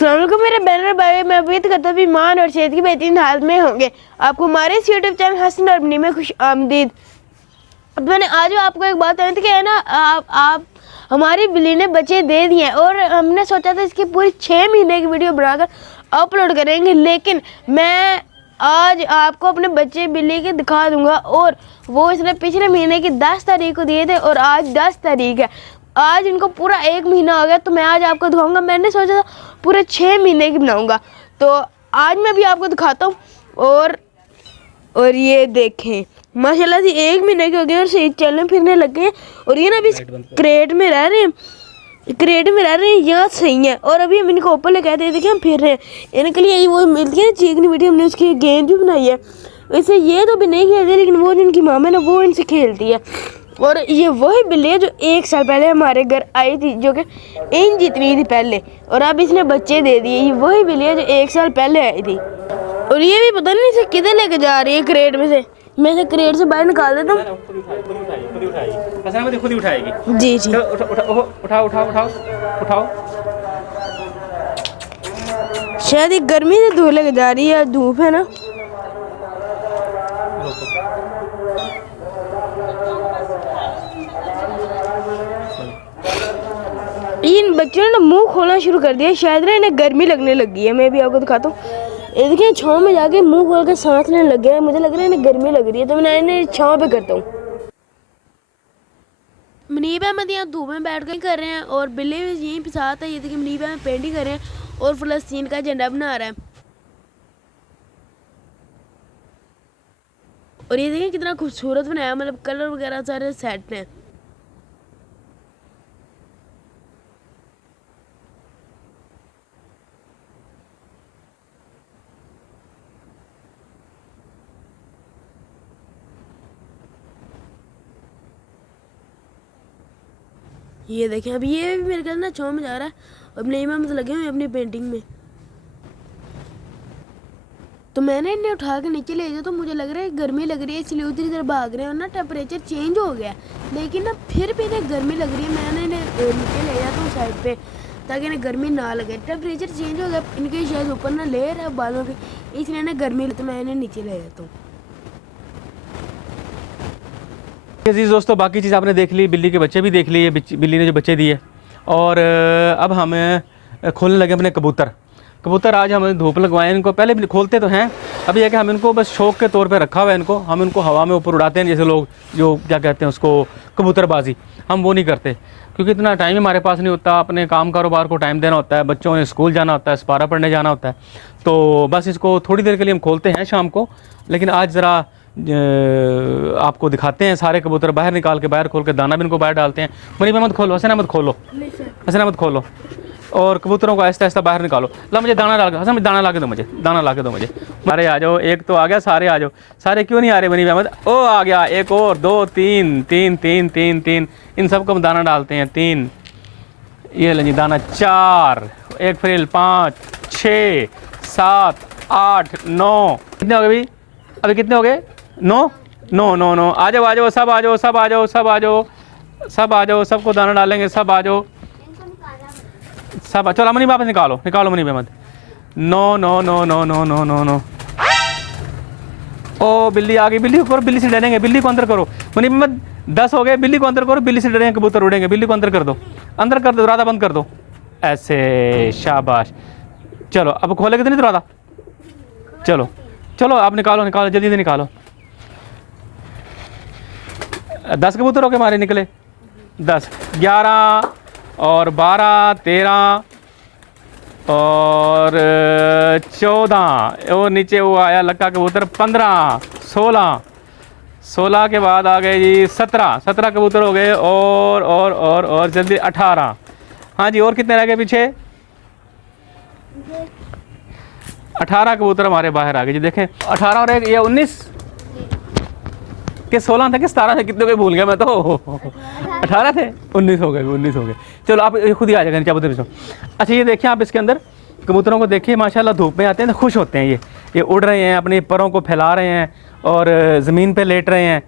अस्सलामुअलैकुम मेरे बैनर भाई, मैं उम्मीद करता हूँ ईमान और सेहत की बेहतरीन हालत में होंगे। आपको हमारे इस यूट्यूब चैनल हसन और बनी में खुश आमदीद। अब मैंने आज आपको एक बात बताई थी कि है ना, आप हमारी बिल्ली ने बच्चे दे दिए हैं और हमने सोचा था इसकी पूरी 6 महीने की वीडियो बनाकर अपलोड करेंगे, लेकिन मैं आज आपको अपने बच्चे बिल्ली के दिखा दूंगा। और वो इसने पिछले महीने की 10 तारीख को दिए थे और आज 10 तारीख है। आज इनको पूरा 1 महीना हो गया, तो मैं आज आपको दिखाऊंगा। मैंने सोचा था पूरे 6 महीने की बनाऊंगा, तो आज मैं भी आपको दिखाता हूँ। और ये देखें माशाल्लाह से 1 महीने के हो गए और सही चलने फिरने लग गए। और ये ना अभी क्रेट में रह रहे हैं, यहाँ सही है। और अभी हम इनको ऊपर लेके आते देखिए हम फिर रहे हैं। इनके लिए वो मिलती है ना चीकनी बेटी, हमने उसकी गेंद भी बनाई है। वैसे ये तो भी नहीं खेलते, लेकिन वो जिनकी माँ है ना वो इनसे खेलती है। और ये वही बिल्ली है जो 1 साल पहले हमारे घर आई थी, जो कि इन जितनी थी पहले, और अब इसने बच्चे दे दिए। ये वही बिल्ली है जो 1 साल पहले आई थी। और ये भी पता नहीं इसे किधर लेके जा रही है क्रेट में से। मैं इसे क्रेट से बाहर निकाल देता हूँ। खुद ही उठाएगी। जी जी उठाओ। शायद ये गर्मी से धूप लेके जा रही है, धूप है ना। इन बच्चों ने ना मुंह खोलना शुरू कर दिया, शायद ना इन्हें गर्मी लगने लगी है। मैं भी आपको दिखाता हूँ। ये देखिए छाँव में जाके मुंह खोल के सांस लेने लग गया है। मुझे लग रहा है इन्हें गर्मी लग रही है, तो मैं इन्हें छाँव पे करता हूँ। मुनीब अहमद यहाँ धूप में बैठ कर रहे हैं और बिल्ली भी यहीं पे साथ है। ये देखिए मुनीब अहमद पेंटिंग कर रहे हैं और फ़लस्तीन का झंडा बना रहा है। और ये देखिए कितना खूबसूरत बनाया, मतलब कलर वगैरह सारे सेट हैं। ये देखें अभी ये भी मेरे ख्याल ना छाँव में जा रहा है। अब नहीं मैं मतलब लगे हुए अपनी पेंटिंग में। तो मैंने इन्हें उठा के नीचे ले जाया, तो मुझे लग रहा है गर्मी लग रही है, इसलिए उधर इधर भाग रहे हैं। और ना टेम्परेचर चेंज हो गया, लेकिन ना फिर भी इन्हें गर्मी लग रही है। मैंने इन्हें नीचे ले जाता हूँ साइड पे, ताकि इन्हें गर्मी ना लगे। टेम्परेचर चेंज हो गया, इनके शायद ऊपर ना लेयर है बालों की, इसलिए इन्हें गर्मी लगती, तो मैं इन्हें नीचे ले जाता हूँ। अजीज़ दोस्तों, बाकी चीज़ आपने देख ली, बिल्ली के बच्चे भी देख लिए, बिल्ली ने जो बच्चे दिए। और अब हम खोलने लगे अपने कबूतर। आज हम धूप लगवाएं इनको, पहले भी खोलते तो हैं, अभी है कि हम इनको बस शौक़ के तौर पे रखा हुआ है इनको। हम इनको हवा में ऊपर उड़ाते हैं, जैसे लोग जो क्या कहते हैं उसको कबूतरबाजी, हम वो नहीं करते, क्योंकि इतना टाइम हमारे पास नहीं होता। अपने काम कारोबार को टाइम देना होता है, बच्चों ने स्कूल जाना होता है, सिपारा पढ़ने जाना होता है। तो बस इसको थोड़ी देर के लिए हम खोलते हैं शाम को। लेकिन आज ज़रा आपको दिखाते हैं सारे कबूतर बाहर निकाल के, बाहर खोल के दाना भी इनको बाहर डालते हैं। मुनीब अहमद खोलो, हसन अहमद खोलो, और कबूतरों को आहिस्ता आहिस्ता बाहर निकालो। ला मुझे दाना डाल, हसन दाना ला के दो मुझे। अरे आ जाओ, एक तो आ गया, सारे आ जाओ। सारे क्यों नहीं आ रहे मुनीब अहमद? ओ आ गया, एक और, 2 3 इन सबको हम दाना डालते हैं। 3 ये लो जी दाना, 4 एक फ्रिल, 5 6 7 8 9। कितने हो गए अभी कितने हो गए? 9। आ जाओ, सब आ जाओ, सबको दाना डालेंगे, सब आ जाओ, सब। चलो मुनीब वापस निकालो मुनीब अहमद। 9। ओ बिल्ली आ गई, बिल्ली से डरेंगे, बिल्ली को अंदर करो मुनीब अहमद। 10 हो गए, बिल्ली को अंदर करो, बिल्ली से डरेंगे कबूतर उड़ेंगे। बिल्ली को अंदर कर दो, दरवाज़ा बंद कर दो, ऐसे, शाबाश। चलो अब खोलेगे तो नहीं दरवाज़ा? चलो आप निकालो, जल्दी से निकालो। 10 कबूतर हो के हमारे निकले, 10 11 और 12 13 और 14। वो नीचे वो आया लक्का कबूतर, 15 16 के बाद आ गए जी 17 कबूतर हो गए। और जल्दी 18। हाँ जी, और कितने रह गए पीछे? 18 कबूतर हमारे बाहर आ गए जी। देखें 18 और ये 19 के 16 थे कि 17 थे, कितने को भूल गया मैं तो। 18 थे, 19 हो गए। चलो आप खुद ही आ जाएगा नीचे कबूतर। अच्छा ये देखिए आप इसके अंदर कबूतरों को देखिए, माशाल्लाह धूप में आते हैं तो खुश होते हैं। ये उड़ रहे हैं, अपने परों को फैला रहे हैं और ज़मीन पे लेट रहे हैं।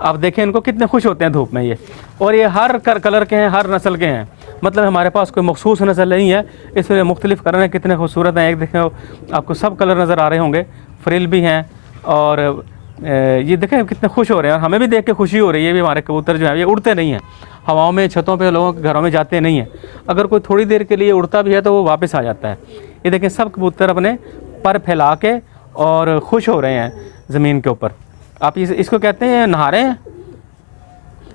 आप देखें इनको कितने खुश होते हैं धूप में ये। और ये हर कलर के हैं, हर नस्ल के हैं। मतलब हमारे पास कोई मखसूस नस्ल नहीं है, इसमें मुख्तलिफ़ कलर हैं, कितने खूबसूरत हैं। एक देखें आपको सब कलर नज़र आ रहे होंगे, फ्रिल भी हैं, और ये देखें कितने खुश हो रहे हैं, और हमें भी देख के खुशी हो रही है। भी हमारे कबूतर जो है ये उड़ते नहीं हैं हवाओं में, छतों पे, लोगों के घरों में जाते नहीं हैं। अगर कोई थोड़ी देर के लिए उड़ता भी है तो वो वापस आ जाता है। ये देखें सब कबूतर अपने पर फैला के और खुश हो रहे हैं ज़मीन के ऊपर। आप इसको कहते हैं नहा रहे हैं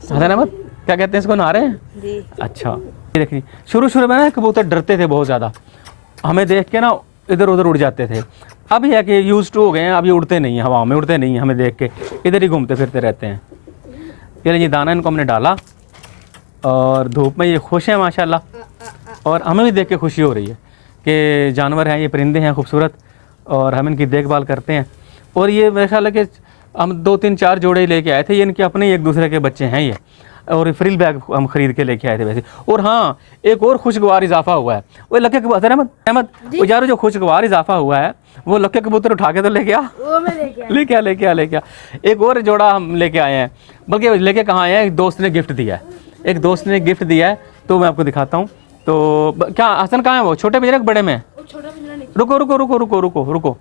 हसन अहमद, क्या कहते हैं इसको, नहा रहे हैं जी। अच्छा, ये देखिए शुरू में ना कबूतर डरते थे बहुत ज़्यादा, हमें देख के ना इधर उधर उड़ जाते थे। अब ये है कि यूज टू हो गए हैं, अब ये उड़ते नहीं हैं हवा में, उड़ते नहीं हैं, हमें देख के इधर ही घूमते फिरते रहते हैं। ये दाना इनको हमने डाला और धूप में ये खुश हैं माशाल्लाह, और हमें भी देख के खुशी हो रही है कि जानवर हैं, ये परिंदे हैं खूबसूरत, और हम इनकी देखभाल करते हैं। और ये मेरे ख्याल है कि हम 2-3-4 जोड़े लेके आए थे, ये इनके अपने एक दूसरे के बच्चे हैं ये, और फ्रिल बैग हम ख़रीद के लेके आए थे वैसे। और हाँ, एक और खुशगवार इजाफा हुआ है, वो लक्के कबूतर अहमद वो यार जो खुशगवार इजाफा हुआ है, वो लक्के कबूतर उठा के तो लेके आ, वो मैं लेके लेके आ। एक और जोड़ा हम लेके आए हैं, बल्कि लेके कहाँ आए हैं, एक दोस्त ने गिफ्ट दिया है, एक दोस्त ने गिफ्ट दिया है, तो मैं आपको दिखाता हूँ। तो क्या हसन कहाँ है, वो छोटे पिंजरे के बड़े में? छोटा पिंजरा नहीं। रुको,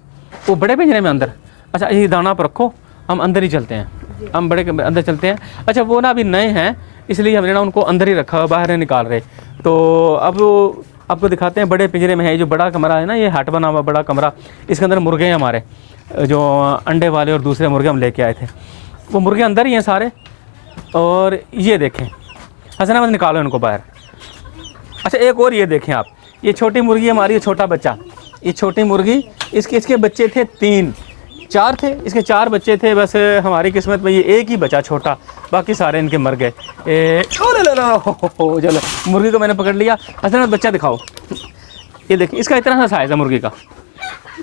वो बड़े पिंजरे में अंदर। अच्छा, ये दाना पर रखो, हम अंदर ही चलते हैं, हम बड़े के अंदर चलते हैं। अच्छा, वो ना अभी नए हैं, इसलिए हमने ना उनको अंदर ही रखा, बाहर नहीं निकाल रहे। तो अब आपको दिखाते हैं बड़े पिंजरे में है, जो बड़ा कमरा है ना, ये हट बना हुआ बड़ा कमरा, इसके अंदर मुर्गे हैं हमारे, जो अंडे वाले और दूसरे मुर्गे हम लेके आए थे, वो मुर्गे अंदर ही हैं सारे। और ये देखें हसन अहमद, निकालो इनको बाहर। अच्छा, एक और ये देखें आप, ये छोटी मुर्गी हमारी, ये छोटा बच्चा, ये छोटी मुर्गी, इसके बच्चे थे 4 थे, इसके 4 बच्चे थे, बस हमारी किस्मत में ये एक ही बचा छोटा, बाकी सारे इनके मर गए। चलो मुर्गी को मैंने पकड़ लिया। हसन बच्चा दिखाओ, ये देखिए इसका इतना सा साइज़ है मुर्गी का,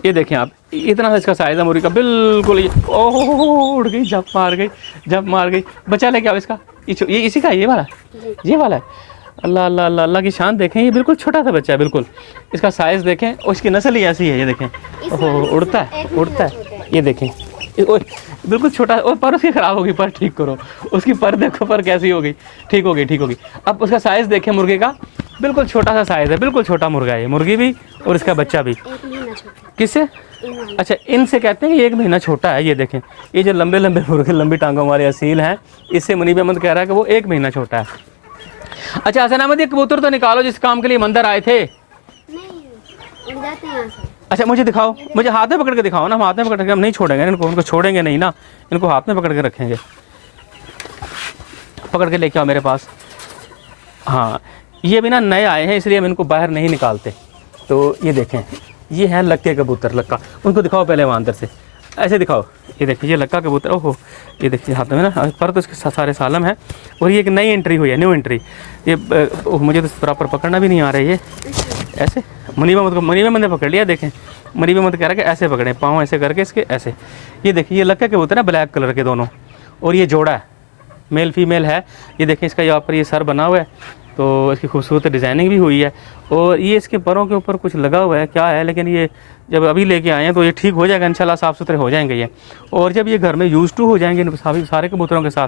ये देखें आप, इतना सा इसका साइज़ है मुर्गी का, बिल्कुल। ये ओह उड़ गई, जब मार गई। बच्चा लेके आओ इसका, ये इसी का, ये वाला है। अल्लाह अल्लाह अल्लाह अल्लाह की शान देखें, ये बिल्कुल छोटा सा बच्चा है, बिल्कुल इसका साइज़ देखें, और इसकी नस्ल ही ऐसी है। ये देखें, ओह उड़ता है, ये देखें, बिल्कुल छोटा। और पर उसकी ख़राब होगी, पर ठीक करो उसकी, पर देखो पर कैसी होगी, ठीक होगी। अब उसका साइज़ देखें मुर्गे का, बिल्कुल छोटा सा साइज़ है, बिल्कुल छोटा मुर्गा है ये, मुर्गी भी और इसका बच्चा भी। किससे? अच्छा, इनसे कहते हैं कि 1 महीना छोटा है। ये देखें, ये जो लंबे मुर्गे, लंबी टांगों वाले असील हैं, इससे मुनीब अहमद कह रहा है कि वो 1 महीना छोटा है। अच्छा हसन अहमद, ये कबूतर तो निकालो जिस काम के लिए मंदिर आए थे। नहीं, उड़ जाते हैं यहाँ से। अच्छा, मुझे दिखाओ, मुझे हाथ में पकड़ के दिखाओ ना, हम हाथ में पकड़ के, हम नहीं छोड़ेंगे उनको छोड़ेंगे नहीं ना, इनको हाथ में पकड़ के रखेंगे। पकड़ के लेके आओ मेरे पास। हाँ, ये भी ना नए आए हैं, इसलिए हम इनको बाहर नहीं निकालते। तो ये देखें, ये है लक्के कबूतर, लक्का, उनको दिखाओ पहले वहाँ अंदर से, ऐसे दिखाओ। ये देखिए, ये लक्का कबूतर, ओहो, ये देखिए हाथ में ना, पर तो इसके सारे सालम है। और ये एक नई एंट्री हुई है, न्यू एंट्री। ये मुझे तो प्रॉपर पकड़ना भी नहीं आ रहा है, ये ऐसे मुनीब अहमद ने पकड़ लिया। देखें, मुनीब अहमद कह रहा है कि ऐसे पकड़ें, पाँव ऐसे करके इसके, ऐसे। ये देखिए, ये लक्का कबूतर है, ब्लैक कलर के दोनों, और ये जोड़ा है, मेल फीमेल है। ये देखें, इसका यहाँ पर ये सर बना हुआ है, तो इसकी खूबसूरत डिज़ाइनिंग भी हुई है, और ये इसके परों के ऊपर कुछ लगा हुआ है, क्या है, लेकिन ये जब अभी लेके आए हैं तो ये ठीक हो जाएगा इंशाल्लाह, साफ़ सुथरे हो जाएंगे ये। और जब ये घर में यूज़ टू हो जाएंगे सारे कबूतरों के साथ,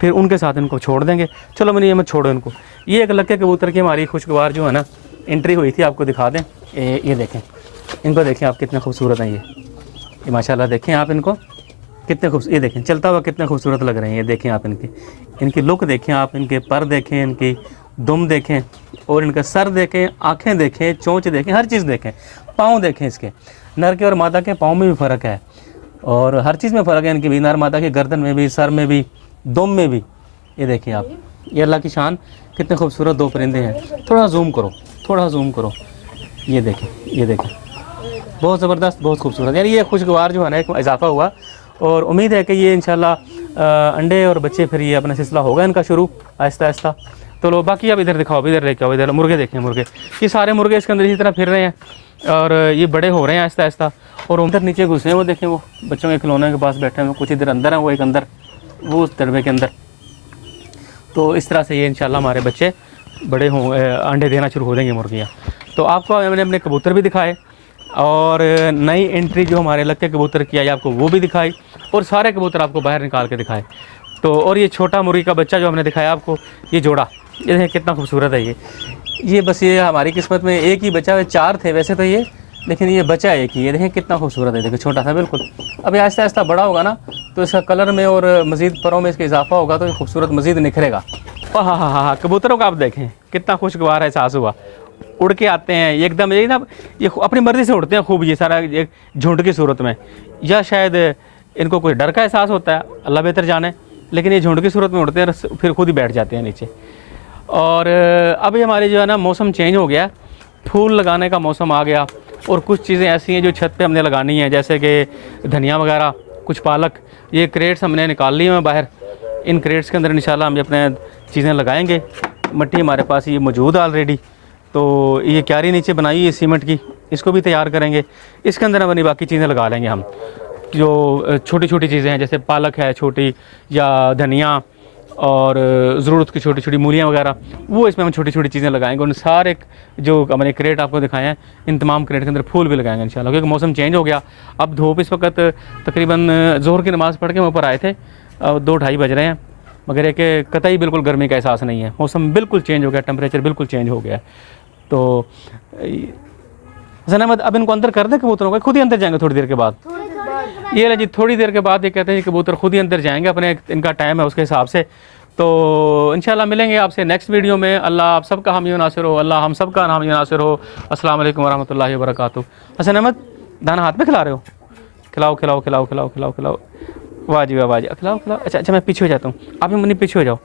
फिर उनके साथ इनको छोड़ देंगे। चलो मैंने ये मत छोड़ो इनको। ये एक लक्के कबूतर की हमारी खुशगवार जो है ना एंट्री हुई थी, आपको दिखा दें। ये देखें, इनको देखें आप, कितने खूबसूरत हैं ये माशाल्लाह। देखें आप इनको, कितने ये देखें चलता हुआ कितने खूबसूरत लग रहे हैं। ये देखें आप, इनकी लुक देखें आप, इनके पर देखें, इनकी दुम देखें, और इनका सर देखें, आँखें देखें, चोंच देखें, हर चीज़ देखें, पाँव देखें। इसके नर के और मादा के पाँव में भी फ़र्क है, और हर चीज़ में फ़र्क है इनकी भी, नर मादा के गर्दन में भी, सर में भी, दुम में भी। ये देखिए आप, ये अल्लाह की शान, कितने खूबसूरत 2 परिंदे हैं। थोड़ा जूम करो, ये देखें, बहुत ज़बरदस्त, बहुत खूबसूरत। यानी ये खुशगवार जो है ना एक इजाफा हुआ, और उम्मीद है कि ये इंशाल्लाह अंडे और बच्चे, फिर ये अपना सिलसिला होगा इनका शुरू आहिस्ता आहिस्ता। तो लो बाकी अब इधर दिखाओ, इधर लेके आओ, इधर मुर्गे देखें, मुर्गे, ये सारे मुर्गे इसके अंदर इसी तरह फिर रहे हैं, और ये बड़े हो रहे हैं आहिस्ता आहिस्ता। और उधर नीचे घुसे हैं, वो देखें, वो बच्चों के खिलौने के पास बैठे हैं, कुछ इधर अंदर हैं, वो एक अंदर, वो उस दरबे के अंदर। तो इस तरह से ये इंशाल्लाह हमारे बच्चे बड़े हों, अंडे देना शुरू हो देंगे मुर्गियाँ। तो आपको मैंने अपने कबूतर भी दिखाए, और नई एंट्री जो हमारे लक्के कबूतर की आई आपको वो भी दिखाई, और सारे कबूतर आपको बाहर निकाल के दिखाए। तो और ये छोटा मुर्गी का बच्चा जो हमने दिखाया आपको, ये जोड़ा ये देखें कितना खूबसूरत है ये बस ये हमारी किस्मत में एक ही बचा हुआ, 4 थे वैसे तो ये, लेकिन ये बचा एक ही। ये देखें कितना खूबसूरत है, देखो छोटा सा बिल्कुल। अभी आहिस्ता आहिस्ता बड़ा होगा ना तो इसका कलर में और मज़ीद परों में इसका इजाफा होगा तो ये खूबसूरत मज़ीद निखरेगा। हाँ, कबूतरों का आप देखें कितना खुशगवार एहसास हुआ, उड़ के आते हैं एकदम, ये ना ये अपनी मर्ज़ी से उड़ते हैं खूब, ये सारा एक झुंड की सूरत में, या शायद इनको कोई डर का एहसास होता है, अल्लाह बेहतर जाने, लेकिन ये झुंड की सूरत में उड़ते हैं फिर खुद ही बैठ जाते हैं नीचे। और अभी हमारे जो है ना मौसम चेंज हो गया, फूल लगाने का मौसम आ गया, और कुछ चीज़ें ऐसी हैं जो छत पे हमने लगानी है, जैसे कि धनिया वगैरह, कुछ पालक। ये क्रेट्स हमने निकाल ली हैं बाहर, इन क्रेट्स के अंदर इंशाल्लाह हम अपने चीज़ें लगाएंगे। मिट्टी हमारे पास ये मौजूद है ऑलरेडी, तो ये क्यारी नीचे बनाई है सीमेंट की, इसको भी तैयार करेंगे, इसके अंदर अपनी बाकी चीज़ें लगा लेंगे हम, जो छोटी छोटी चीज़ें हैं जैसे पालक है छोटी, या धनिया, और ज़रूरत की छोटी छोटी मूलियाँ वगैरह, वो इसमें हम छोटी छोटी चीज़ें लगाएंगे। उन सारे जो हमने क्रेट आपको दिखाए हैं, इन तमाम क्रेट के अंदर फूल भी लगाएंगे इंशाल्लाह, क्योंकि मौसम चेंज हो गया। अब धूप इस वक्त तकरीबन ज़ोहर की नमाज़ पढ़ के हम ऊपर आए थे, 2-2:30 बज रहे हैं, मगर एक कतई बिल्कुल गर्मी का एहसास नहीं है, मौसम बिल्कुल चेंज हो गया, टेम्परेचर बिल्कुल चेंज हो गया। तो हसन अहमद अब इनको अंदर कर दें कबूतरों को, खुद ही अंदर जाएंगे थोड़ी देर के बाद? ये ले जी, थोड़ी देर के बाद ये कहते हैं कि कबूतर खुद ही अंदर जाएंगे, अपने इनका टाइम है उसके हिसाब से। तो इंशाल्लाह मिलेंगे आपसे नेक्स्ट वीडियो में। अल्लाह आप सबका हामी व नासिर हो, अल्लाह हम सबका हामी व नासिर हो। अस्सलाम वालेकुम वरहमतुल्लाहि वबरकातुहू। हसन अहमद दाना हाथ में खिला रहे हो? खिलाओ खिलाओ खिलाओ खिलाओ खिलाओ खिलाओ, वाह जी वाह, वाह जी, खिलाओ खिलाओ। अच्छा, मैं पीछे हो जाता हूँ, आप ही मुन्नी पीछे हो जाओ।